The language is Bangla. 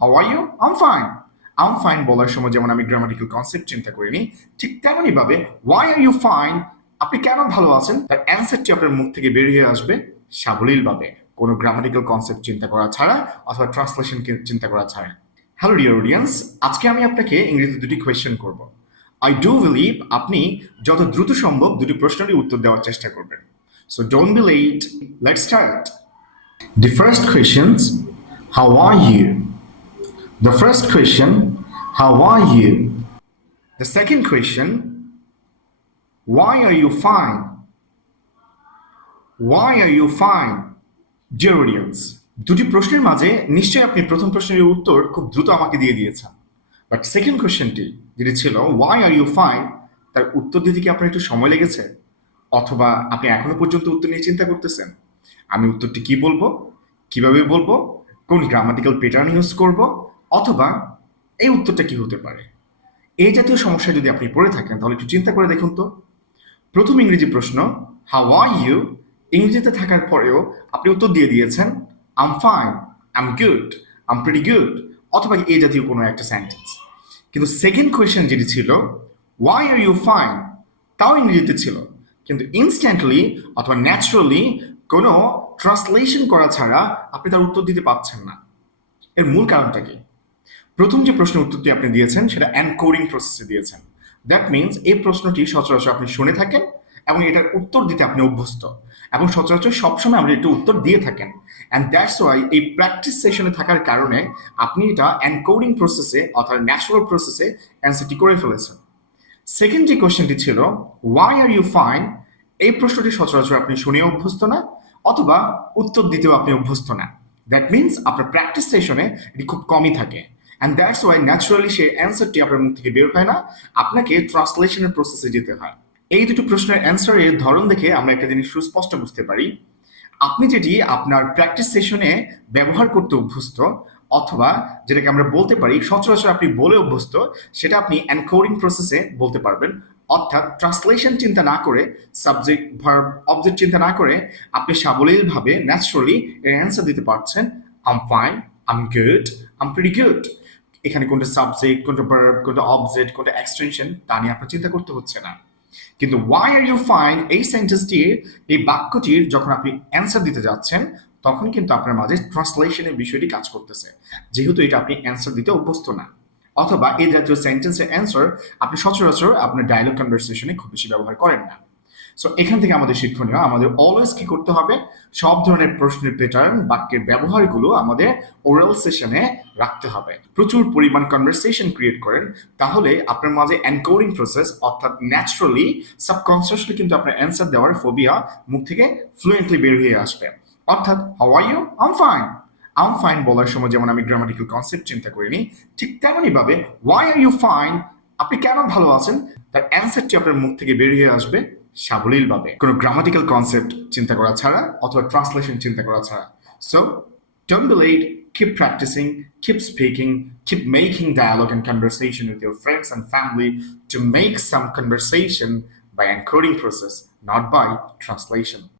How are you? I'm fine বলার সময় যেমন আমি গ্রামাটিক্যাল কনসেপ্ট চিন্তা করিনি, ঠিক তেমনই ভাবে ওয়াই আর ইউ ফাইন, আপনি কেন ভালো আছেন, তার অ্যান্সারটি আপনার মুখ থেকে বেরিয়ে আসবে সাবলীলভাবে, কোনো গ্রামাটিক্যাল কনসেপ্ট চিন্তা করা ছাড়া অথবা ট্রান্সলেশন চিন্তা করা ছাড়া। হ্যালো ডিয়ার অডিয়েন্স, আজকে আমি আপনাকে ইংরেজিতে দুটি কোয়েশ্চেন করব। আই ডু বিলিভ আপনি যত দ্রুত সম্ভব দুটি প্রশ্নেরই উত্তর দেওয়ার চেষ্টা করবেন। So don't be late, let's start. The first question, how are you? The first question, how are you? The second question, why are you fine? Why are you fine? Dear audience, দুটি প্রশ্নের মাঝে নিশ্চয়ই আপনি প্রথম প্রশ্নের উত্তর খুব দ্রুত আমাকে দিয়ে দিয়েছেন, বাট সেকেন্ড কোয়েশ্চেনটি যেটি ছিল ওয়াই আর ইউ ফাইন, তার উত্তর দিতে কি আপনার একটু সময় লেগেছে, অথবা আপনি এখনো পর্যন্ত উত্তর নিয়ে চিন্তা করতেছেন আমি উত্তরটি কি বলবো, কিভাবে বলবো, কোন গ্রামাটিক্যাল প্যাটার্ন ইউজ করব, অথবা এই উত্তরটা কি হতে পারে। এই জাতীয় সমস্যায় যদি আপনি পড়ে থাকেন তাহলে একটু চিন্তা করে দেখুন তো। প্রথম ইংরেজি প্রশ্ন হাউ আর ইউ, ইংরেজিতে থাকার পরেও আপনি উত্তর দিয়ে দিয়েছেন I'm fine, I'm good, I'm pretty good, অথবা এই জাতীয় কোনো একটা সেন্টেন্স। কিন্তু সেকেন্ড কোয়েশ্চেন যেটি ছিল ওয়াই আর ইউ ফাইন, তাও ইংরেজিতে ছিল, কিন্তু ইনস্ট্যান্টলি অথবা ন্যাচারালি কোনো ট্রান্সলেশন করা ছাড়া আপনি তার উত্তর দিতে পারছেন না। এর মূল কারণটা কি? প্রথম যে প্রশ্নের উত্তরটি আপনি দিয়েছেন সেটা এনকোডিং প্রসেসে দিয়েছেন। দ্যাট মিনস এই প্রশ্নটি সচরাচর আপনি শুনে থাকেন এবং এটার উত্তর দিতে আপনি অভ্যস্ত, এবং সচরাচর সবসময় আমরা একটু উত্তর দিয়ে থাকেন। অ্যান্ড দ্যাটস ওয়াই এই প্র্যাকটিস সেশনে থাকার কারণে আপনি এটা এনকোডিং প্রসেসে অর্থাৎ ন্যাচারাল প্রসেসে অ্যান্সারটি করে ফেলেছেন। সেকেন্ড যে কোয়েশ্চেনটি ছিল ওয়াই আর ইউ ফাইন, এই প্রশ্নটি সচরাচর আপনি শুনে অভ্যস্ত না, অথবা উত্তর দিতেও আপনি অভ্যস্ত না। দ্যাট মিনস আপনার প্র্যাকটিস সেশনে এটি খুব কমই থাকে, অ্যান্ড দ্যাটস ওয়াই ন্যাচারালি সেই অ্যান্সারটি আপনার মুখ থেকে বের হয় না, আপনাকে ট্রান্সলেশনের প্রসেসে যেতে হয়। এই দুটো প্রশ্নের অ্যান্সারের ধরন দেখে আমরা একটা জিনিস সুস্পষ্ট বুঝতে পারি, আপনি যেটি আপনার প্র্যাকটিস সেশনে ব্যবহার করতে অভ্যস্ত, অথবা যেটাকে আমরা বলতে পারি সচরাচর আপনি বলে অভ্যস্ত, সেটা আপনি এনকোডিং প্রসেসে বলতে পারবেন। অর্থাৎ ট্রান্সলেশন চিন্তা না করে, সাবজেক্ট ভার্ব অবজেক্ট চিন্তা না করে আপনি সাবলীলভাবে ন্যাচারালি এর অ্যান্সার দিতে পারছেন I'm fine, I'm good, I'm pretty good. এখানে কোনটা সাবজেক্ট, কোনটা ভার্ব, কোনটা অবজেক্ট, কোনটা এক্সটেনশন, তা নিয়ে আপনার চিন্তা করতে হচ্ছে না। কিন্তু ওয়াই আর ইউ ফাইন এই সেন্টেন্সটির, এই বাক্যটির যখন আপনি অ্যান্সার দিতে যাচ্ছেন তখন কিন্তু আপনার মাঝে ট্রান্সলেশনের বিষয়টি কাজ করতেছে, যেহেতু এটা আপনি অ্যান্সার দিতে অভ্যস্ত না, অথবা এই জাতীয় সেন্টেন্সের অ্যান্সার আপনি সচরাচর আপনার ডায়লগ কনভারসেশনে খুব বেশি ব্যবহার করেন না। সো এখান থেকে আমাদের শিক্ষণীয়, আমাদের অলওয়েজ কি করতে হবে, সব ধরনের প্রশ্নের প্যাটার্ন, বাক্যের ব্যবহারগুলো আমাদের ওরাল সেশনে রাখতে হবে। প্রচুর পরিমাণ কনভারসেশন ক্রিয়েট করেন, তাহলে আপনার মাঝে এনকোডিং প্রসেস অর্থাৎ ন্যাচারালি সাবকনসিয়াসলি কিন্তু আপনার অ্যান্সার দেওয়ার ফোবিয়া মুখ থেকে ফ্লুয়েন্টলি বের হয়ে আসবে। অর্থাৎ how are you? I'm fine বলার সময় যেমন আমি গ্রামাটিক্যাল কনসেপ্ট চিন্তা করিনি, ঠিক তেমনই ভাবে ওয়াই আর ইউ ফাইন, আপনি কেন ভালো আছেন, তার অ্যান্সারটি আপনার মুখ থেকে বেরিয়ে আসবে সাবলীলভাবে, কোনো গ্রামাটিক্যাল কনসেপ্ট চিন্তা করা ছাড়া অথবা ট্রান্সলেশন চিন্তা করা ছাড়া। So don't be late, keep practicing, keep speaking, keep making dialogue and conversation with your friends and family to make some conversation by encoding process, not by translation.